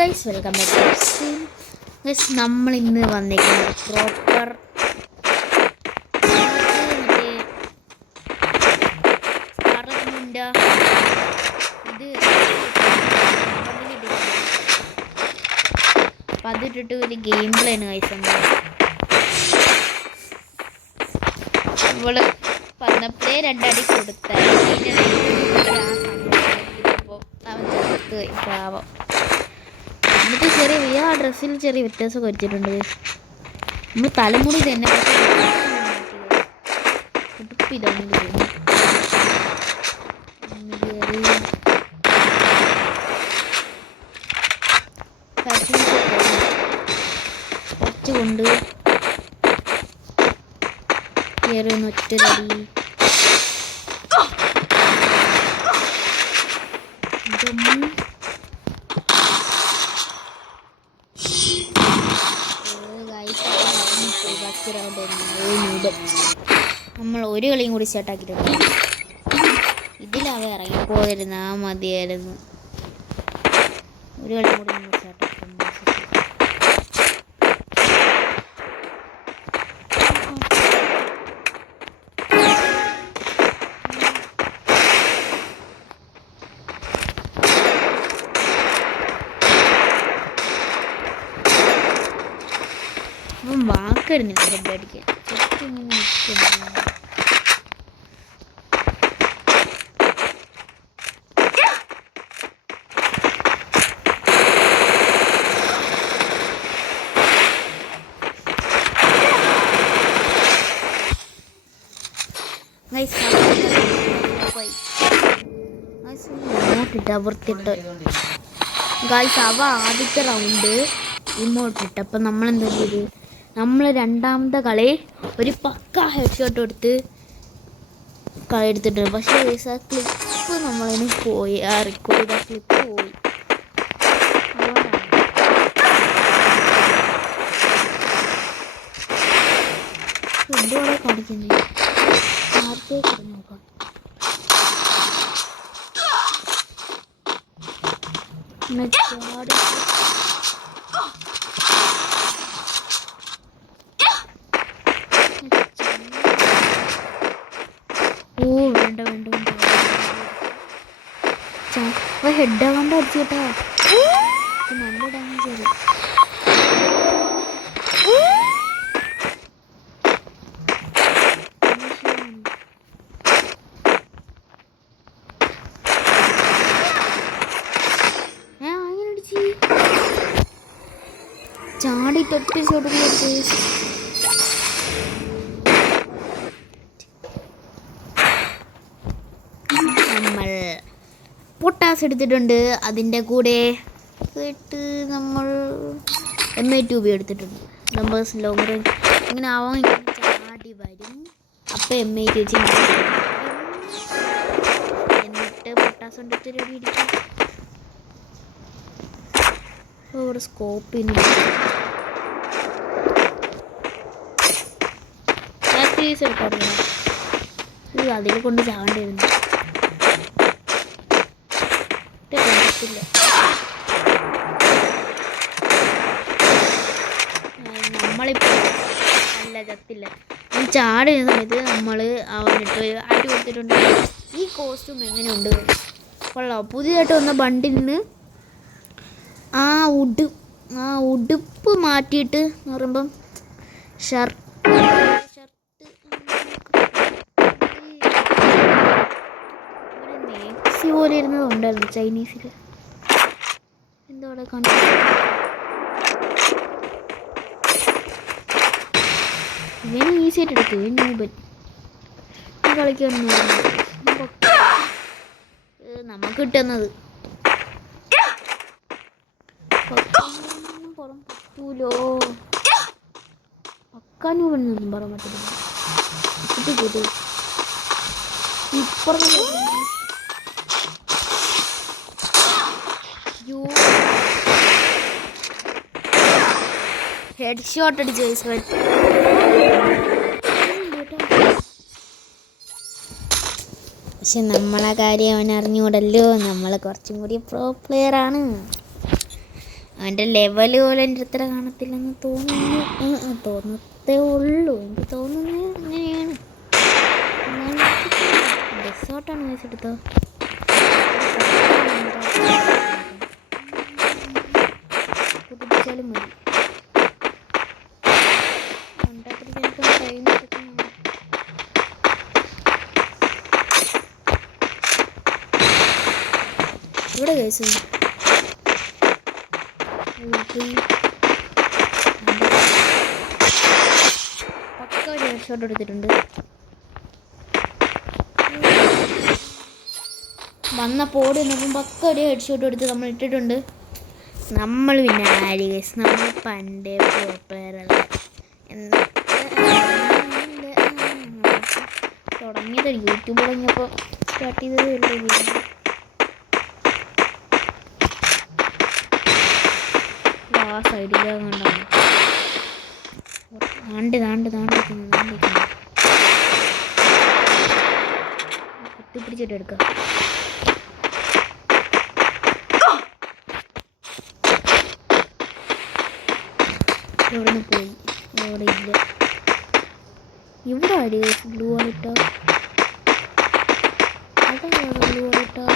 Guys welcome back to stream. Guys നമ്മൾ ഇന്ന് വന്നിരിക്കുന്നത് പ്രോപ്പർ ഇത് അപ്പം അതിട്ടിട്ട് ഒരു ഗെയിം പ്ലേ ആണ് ഗൈസ്. ഇവള് വന്നപ്പോഴേ രണ്ടടി കൊടുത്ത പാവം. എന്നിട്ട് ചെറിയ ആ ഡ്രസ്സിൽ ചെറിയ വ്യത്യാസമൊക്കെ വെച്ചിട്ടുണ്ട്. നമ്മൾ തലമുടി തന്നെ ഉടുപ്പിലാണ് കുറച്ചുകൊണ്ട് കയറുന്ന ഒറ്റരടി നമ്മൾ ഒരു കളിയും കൂടി സ്റ്റാർട്ടാക്കിയിട്ടുണ്ട്. ഇതിലവ ഇറങ്ങിപ്പോയിരുന്നാ മതിയായിരുന്നു. ഒരു കളിയും കൂടി നമ്മൾ സ്റ്റാർട്ടാക്കിയിട്ടുണ്ട്. അപ്പം വാക്കരുന്നില്ല ഹെഡ് അടിക്കാൻ. ചെക്ക് ഇങ്ങനെ നിൽക്കുന്നു. ഇമോട്ടിട്ട് ഗായ്സ് അവ ആദ്യത്തെ റൗണ്ട് ഇമോട്ടിട്ട്. അപ്പം നമ്മളെന്താ ചെയ്ത്, നമ്മൾ രണ്ടാമത്തെ കളി ഒരു പക്ക ഹെഡ് ഷോട്ട് കൊടുത്ത് കളി എടുത്തിട്ടുണ്ട്. പക്ഷേ ആ ക്ലിപ്പ് നമ്മളതിന് പോയി, ആ റെക്കോർഡ് ചെയ്ത ക്ലിപ്പ് പോയി. എന്തുകൂടെ കാണിക്കുന്നത് ആർക്കേക്ക് നോക്കാം. ഹെഡ് ആവാണ്ട് അടിച്ചു കേട്ടോ. നല്ല ഡാമേജ് വരും. അങ്ങനെ അടിച്ച് ചാടിയിട്ട് ഒറ്റ ഷോട്ട് കൊടുത്ത് നമ്മൾ പൊട്ടാസ് എടുത്തിട്ടുണ്ട്. അതിൻ്റെ കൂടെ നമ്മൾ M8 എടുത്തിട്ടുണ്ട്. നമ്പേഴ്സ് ലോങ് റേഞ്ച് ഇങ്ങനെ ആവാൻ ചാടി വരും. അപ്പം M8 വെച്ച് എന്നിട്ട് പൊട്ടാസ് എടുത്ത് റെഡി ഇടിക്കും. അപ്പോൾ ഇവിടെ സ്കോപ്പിന് ബാറ്ററീസ് എടുക്കാറില്ല. അതിൽ കൊണ്ട് ചാവേണ്ടി വരുന്നു. നമ്മളിപ്പോൾ അല്ല ചത്തില്ല. ഈ ചാടി ചെയ്യുന്ന സമയത്ത് നമ്മൾ അവനിട്ട് അടി കൊടുത്തിട്ടുണ്ട്. ഈ കോസ്റ്റ്യൂം എങ്ങനെയുണ്ട്? കൊള്ളാം. പുതിയതായിട്ട് വന്ന ബണ്ടിൽ നിന്ന് ഉടുപ്പ് മാറ്റിയിട്ട് എന്ന് പറയുമ്പം ഷർട്ട് പോലെ ഇരുന്നതുണ്ടായിരുന്നു ചൈനീസിൽ. എന്തോടെ കണ്ടു ഇവന് ഈസിയായിട്ട് എടുക്കും. ന്യൂബൻ കളിക്കാൻ നമുക്ക് കിട്ടുന്നത് പറ്റൂലോ. പക്കാ ന്യൂബനൊന്നും പറയാൻ പറ്റില്ല. ഇപ്പുറത്ത് ഹെഡ് ഷോട്ട് അടിച്ച് പക്ഷെ നമ്മളെ കാര്യം അവൻ അറിഞ്ഞുകൂടല്ലോ. നമ്മൾ കുറച്ചും കൂടി പ്രോ പ്ലെയറാണ്. അവൻ്റെ ലെവൽ പോലെ എൻ്റെ അത്ര കാണത്തില്ലെന്ന് തോന്നുന്നു. തോന്നത്തേ ഉള്ളൂ. എനിക്ക് തോന്നുന്നത് അങ്ങനെയാണ്. റിസോർട്ടാണ് വെച്ചെടുത്തോ. പുതുപ്പിച്ചാലും മതി. ഇവിടെ കേസ് പക്ക ഒരു ഹെഡ് ഷോട്ട് എടുത്തിട്ടുണ്ട്. വന്നപ്പോൾ ഓടി വന്നപ്പം പക്ക ഒരു ഹെഡ് ഷോട്ട് എടുത്ത് നമ്മൾ ഇട്ടിട്ടുണ്ട്. നമ്മൾ പിന്നെ ആര് കേസ്, നമ്മൾ പണ്ടേ പ്ലെയറല്ല. തുടങ്ങിയത് യൂട്യൂബ് തുടങ്ങിയപ്പോൾ സ്റ്റാർട്ട് ചെയ്തതേ ഉള്ളൂ. ആ സൈഡിലാണ്ടാണ് കുത്തിപ്പിടിച്ചിട്ട് എടുക്കാം. ഇവിടെ നിന്ന് പോയി. ഇവിടെ ഇല്ല. ഇവിടെ ആര് ബ്ലൂ ആയിട്ടോ? അതാണ് ബ്ലൂ ആയിട്ടോ.